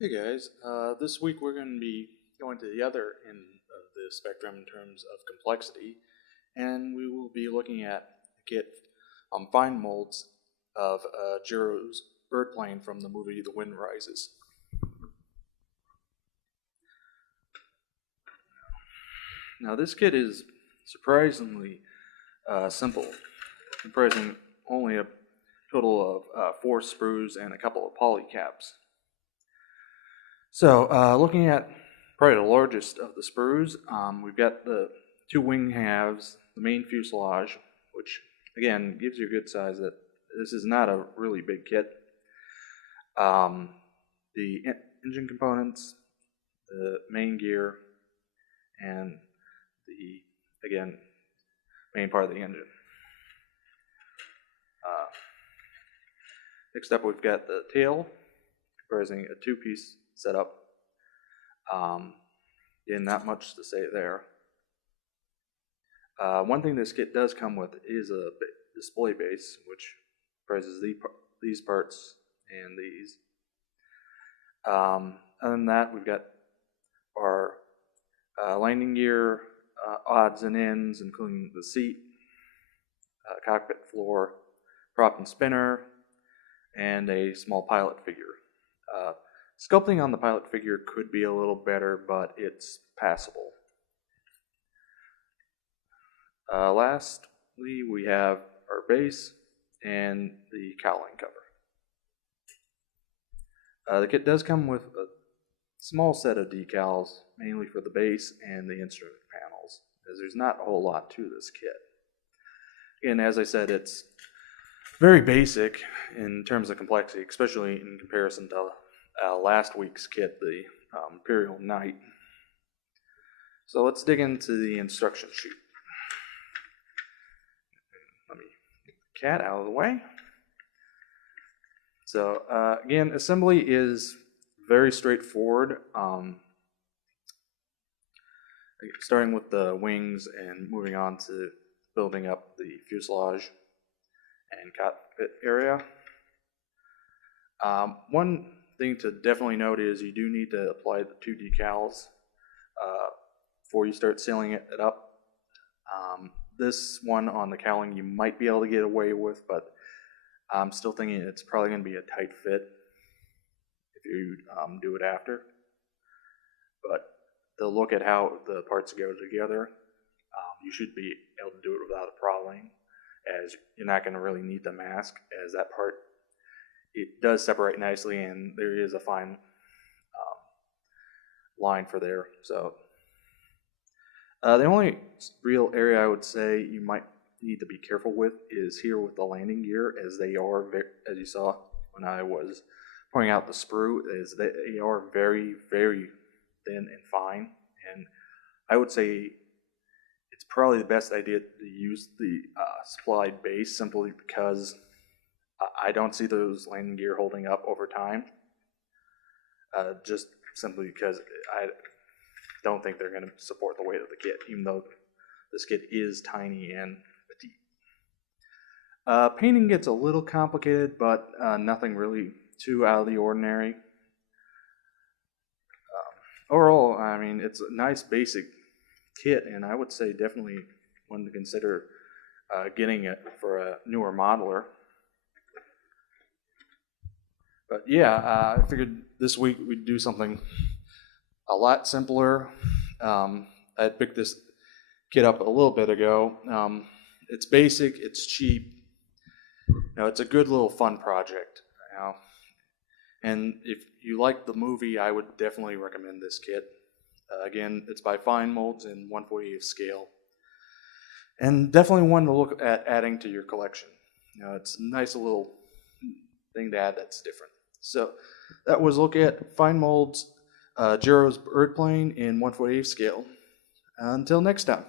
Hey guys, this week we're going to be going to the other end of the spectrum in terms of complexity, and we will be looking at get fine molds of Jiro's birdplane from the movie The Wind Rises. Now this kit is surprisingly simple, comprising only a total of 4 sprues and a couple of poly caps. So, looking at probably the largest of the sprues, we've got the 2 wing halves, the main fuselage, which again gives you a good size. That this is not a really big kit. The engine components, the main gear, and the again main part of the engine. Next up, we've got the tail, comprising a 2-piece setup. Not much to say there. One thing this kit does come with is a display base, which comprises these parts and these. Other than that, we've got our landing gear, odds and ends, including the seat, cockpit floor, prop and spinner, and a small pilot figure. Sculpting on the pilot figure could be a little better, but it's passable. Lastly, we have our base and the cowling cover. The kit does come with a small set of decals, mainly for the base and the instrument panels, as there's not a whole lot to this kit. Again, as I said, it's very basic in terms of complexity, especially in comparison to last week's kit, the Imperial Knight. So let's dig into the instruction sheet. Let me get the cat out of the way. So again, assembly is very straightforward. Starting with the wings and moving on to building up the fuselage and cockpit area. One thing to definitely note is you do need to apply the 2 decals before you start sealing it up. This one on the cowling you might be able to get away with, but I'm still thinking it's probably going to be a tight fit if you do it after. But to look at how the parts go together, you should be able to do it without a problem, as you're not going to really need the mask, as that part, it does separate nicely and there is a fine line for there. So the only real area I would say you might need to be careful with is here with the landing gear, as they are, as you saw when I was pointing out the sprue, is they are very, very thin and fine, and I would say it's probably the best idea to use the supplied base, simply because I don't see those landing gear holding up over time, just simply because I don't think they're going to support the weight of the kit, even though this kit is tiny and petite. Painting gets a little complicated, but nothing really too out of the ordinary. Overall, I mean, it's a nice basic kit, and I would say definitely one to consider getting it for a newer modeler. But yeah, I figured this week we'd do something a lot simpler. I picked this kit up a little bit ago. It's basic, it's cheap. It's a good little fun project. And if you like the movie, I would definitely recommend this kit. Again, it's by Fine Molds in 1/48 scale, and definitely one to look at adding to your collection. It's a nice little thing to add that's different. So that was a look at Fine Molds Jiro's birdplane in 1/48 scale. Until next time.